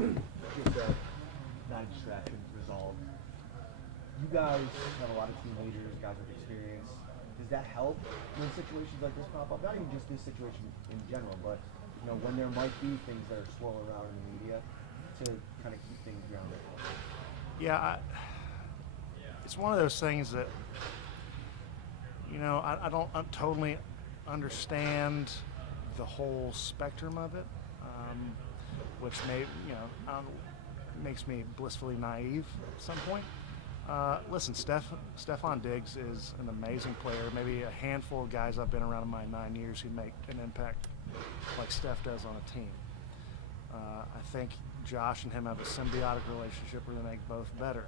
get the non-distractions resolved. You guys have a lot of team leaders, guys with experience. Does that help when situations like this pop up? Not even just this situation in general, but when there might be things that are swirling around in the media, to kind of keep things grounded. Yeah, it's one of those things that I don't totally understand the whole spectrum of it, which makes me blissfully naive at some point. Listen, Stephon Diggs is an amazing player. Maybe a handful of guys I've been around in my 9 years who make an impact like Steph does on a team. I think Josh and him have a symbiotic relationship where they make both better.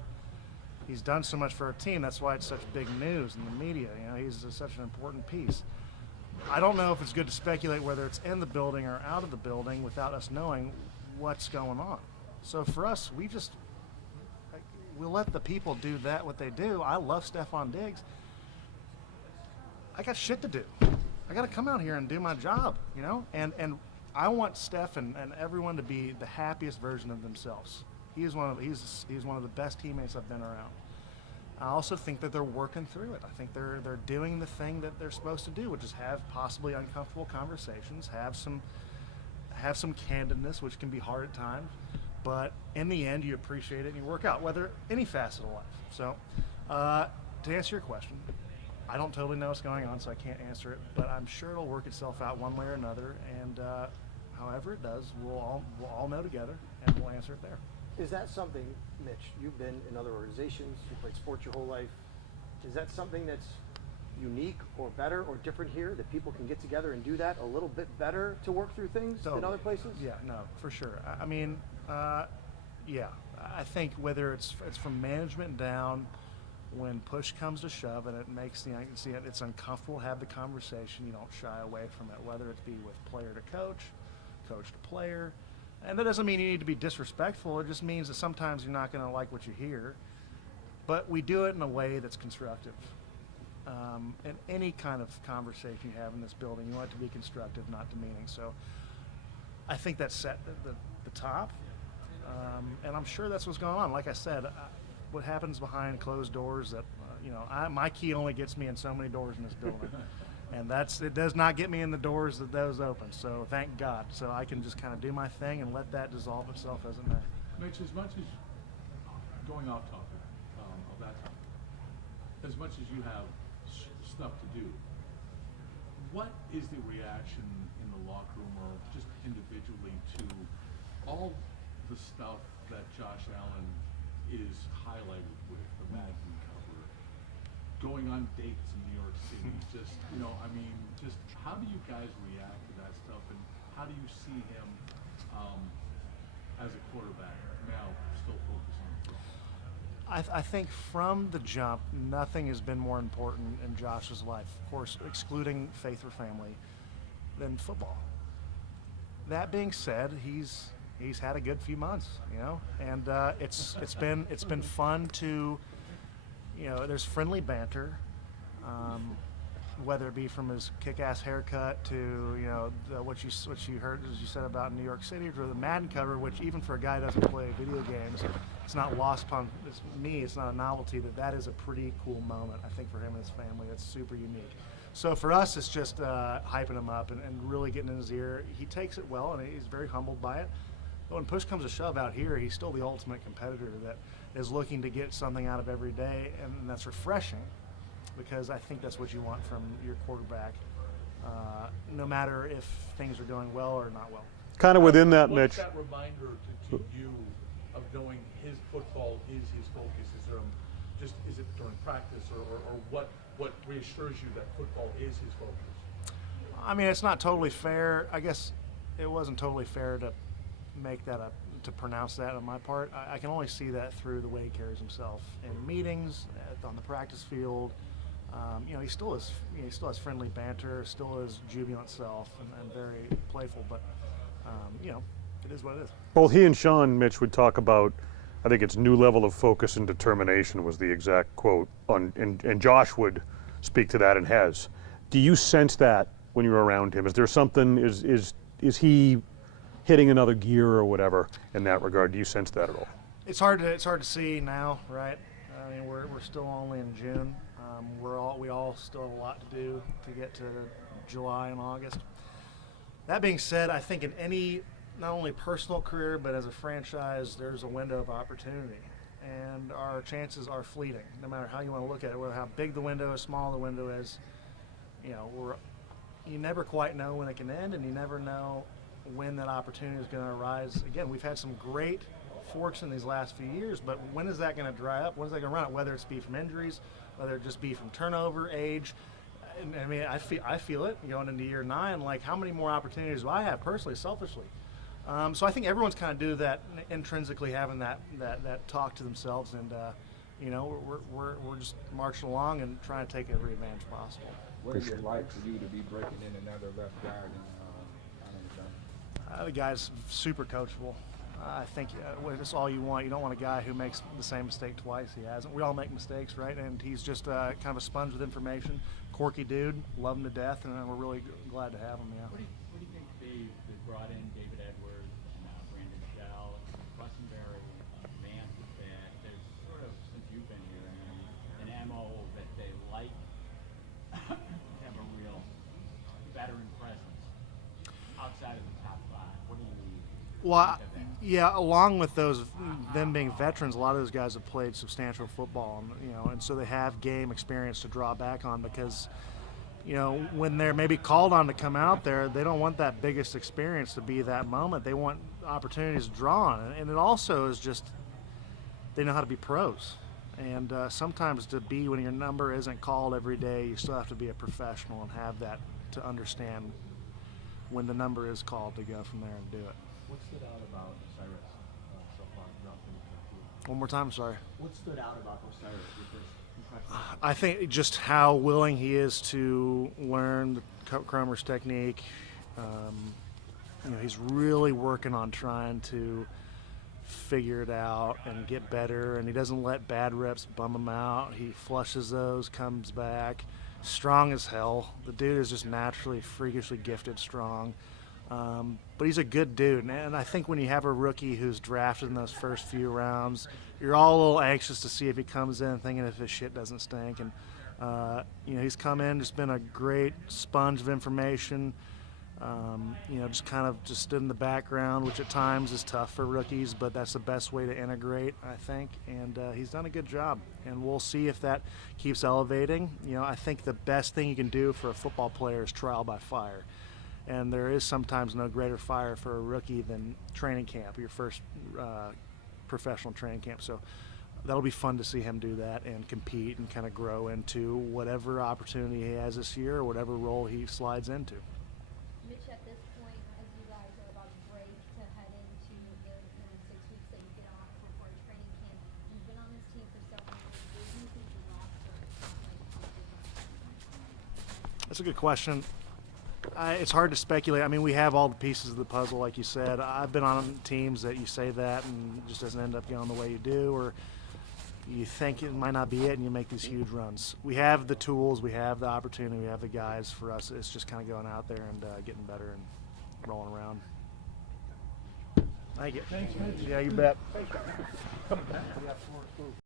He's done so much for our team. That's why it's such big news in the media. He's such an important piece. I don't know if it's good to speculate whether it's in the building or out of the building without us knowing what's going on. So for us, we'll let the people do what they do. I love Stephon Diggs. I got shit to do. I got to come out here and do my job, and I want Steph and everyone to be the happiest version of themselves. He's one of the best teammates I've been around. I also think that they're working through it. I think they're doing the thing that they're supposed to do, which is have possibly uncomfortable conversations, have some candidness, which can be hard at times. But in the end, you appreciate it and you work out, whether any facet of life. So, to answer your question, I don't totally know what's going on, so I can't answer it. But I'm sure it'll work itself out one way or another. And however it does, we'll all know together, and we'll answer it there. Is that something, Mitch? You've been in other organizations. You played sports your whole life. Is that something that's unique or better or different here, that people can get together and do that a little bit better to work through things than other places? Yeah, no, for sure. I mean, yeah. I think whether it's from management down, when push comes to shove and it makes it's uncomfortable to have the conversation, you don't shy away from it, whether it be with player to coach, coach to player. And that doesn't mean you need to be disrespectful. It just means that sometimes you're not going to like what you hear. But we do it in a way that's constructive. In any kind of conversation you have in this building, you want it to be constructive, not demeaning. So I think that's set at the top. And I'm sure that's what's going on. Like I said, what happens behind closed doors, that my key only gets me in so many doors in this building. And it does not get me in the doors that those open. So thank God. So I can just kind of do my thing and let that dissolve itself as it may. Mitch, as much as going off topic of that topic, as much as you have stuff to do, what is the reaction in the locker room or just individually to all the stuff that Josh Allen is highlighted with, the Madden cover, going on dates in New York City, just how do you guys react to that stuff, and how do you see him as a quarterback now still focusing on football? I think from the jump, nothing has been more important in Josh's life, of course, excluding faith or family, than football. That being said, he's had a good few months, and it's been fun to, there's friendly banter, whether it be from his kick-ass haircut to what you heard, as you said, about New York City, or the Madden cover, which even for a guy who doesn't play video games, it's not lost upon me. It's not a novelty. That is a pretty cool moment, I think, for him and his family. That's super unique. So for us, it's just hyping him up and really getting in his ear. He takes it well, and he's very humbled by it. But when push comes to shove out here, he's still the ultimate competitor that is looking to get something out of every day, and that's refreshing, because I think that's what you want from your quarterback, no matter if things are going well or not well. Kind of within that, What's Mitch. that reminder to you of knowing his football is his focus? Is it during practice, or what reassures you that football is his focus? I mean, it's not totally fair. I guess it wasn't totally fair to make that to pronounce that on my part. I can only see that through the way he carries himself in meetings, on the practice field. He still has friendly banter, still his jubilant self, and very playful. But it is what it is. Both he and Sean, Mitch, would talk about, I think it's new level of focus and determination was the exact quote, and Josh would speak to that and has. Do you sense that when you're around him? Is there something, is he hitting another gear or whatever in that regard? Do you sense that at all? It's hard to see now, right? I mean, we're still only in June. We all still have a lot to do to get to July and August. That being said, I think in any, not only personal career, but as a franchise, there's a window of opportunity. And our chances are fleeting, no matter how you want to look at it, whether how big the window is, small the window is. You know, you never quite know when it can end, and you never know when that opportunity is going to arise. Again, we've had some great fortune these last few years, but when is that going to dry up? When is that going to run out? Whether it's be from injuries, whether it just be from turnover, age. And, I mean, I feel it going into year 9. Like, how many more opportunities do I have personally, selfishly? So I think everyone's kind of do that intrinsically, having that talk to themselves, and you know, we're just marching along and trying to take every advantage possible. What is it like for you to be breaking in another left guard and The guy's super coachable. I think that's all you want. You don't want a guy who makes the same mistake twice. He hasn't. We all make mistakes, right? And he's just kind of a sponge with information. Quirky dude, love him to death, and we're really glad to have him. Yeah. What do you think they brought in David Edwards and Brandon Shell, Questenberry, Vance that there's sort of, since you've been here, an MO that they like to have a real veteran presence outside of the top 5. What do you think of that? Yeah, along with them being veterans, a lot of those guys have played substantial football, and so they have game experience to draw back on, because, when they're maybe called on to come out there, they don't want that biggest experience to be that moment. They want opportunities to draw on, and it also is just they know how to be pros. And sometimes when your number isn't called every day, you still have to be a professional and have that to understand when the number is called to go from there and do it. What stood out about Osiris so far throughout the One more time, sorry. What stood out about Osiris, your first impression? I think just how willing he is to learn Cromer's technique. He's really working on trying to figure it out and get better, and he doesn't let bad reps bum him out. He flushes those, comes back, strong as hell. The dude is just naturally, freakishly gifted strong. But he's a good dude, and I think when you have a rookie who's drafted in those first few rounds, you're all a little anxious to see if he comes in thinking if his shit doesn't stink. And he's come in, just been a great sponge of information. Just kind of just stood in the background, which at times is tough for rookies, but that's the best way to integrate, I think. And he's done a good job, and we'll see if that keeps elevating. I think the best thing you can do for a football player is trial by fire. And there is sometimes no greater fire for a rookie than training camp, your first professional training camp. So that'll be fun to see him do that and compete and kind of grow into whatever opportunity he has this year or whatever role he slides into. Mitch, at this point, as you guys are about to break to head into the 6 weeks that you get off before training camp, you've been on this team for so long. What do you think the roster? That's a good question. It's hard to speculate. I mean, we have all the pieces of the puzzle, like you said. I've been on teams that you say that and it just doesn't end up going the way you do, or you think it might not be it and you make these huge runs. We have the tools, we have the opportunity, we have the guys. For us, it's just kind of going out there and getting better and rolling around. Thank you. Thanks, Mitch. Yeah, you bet.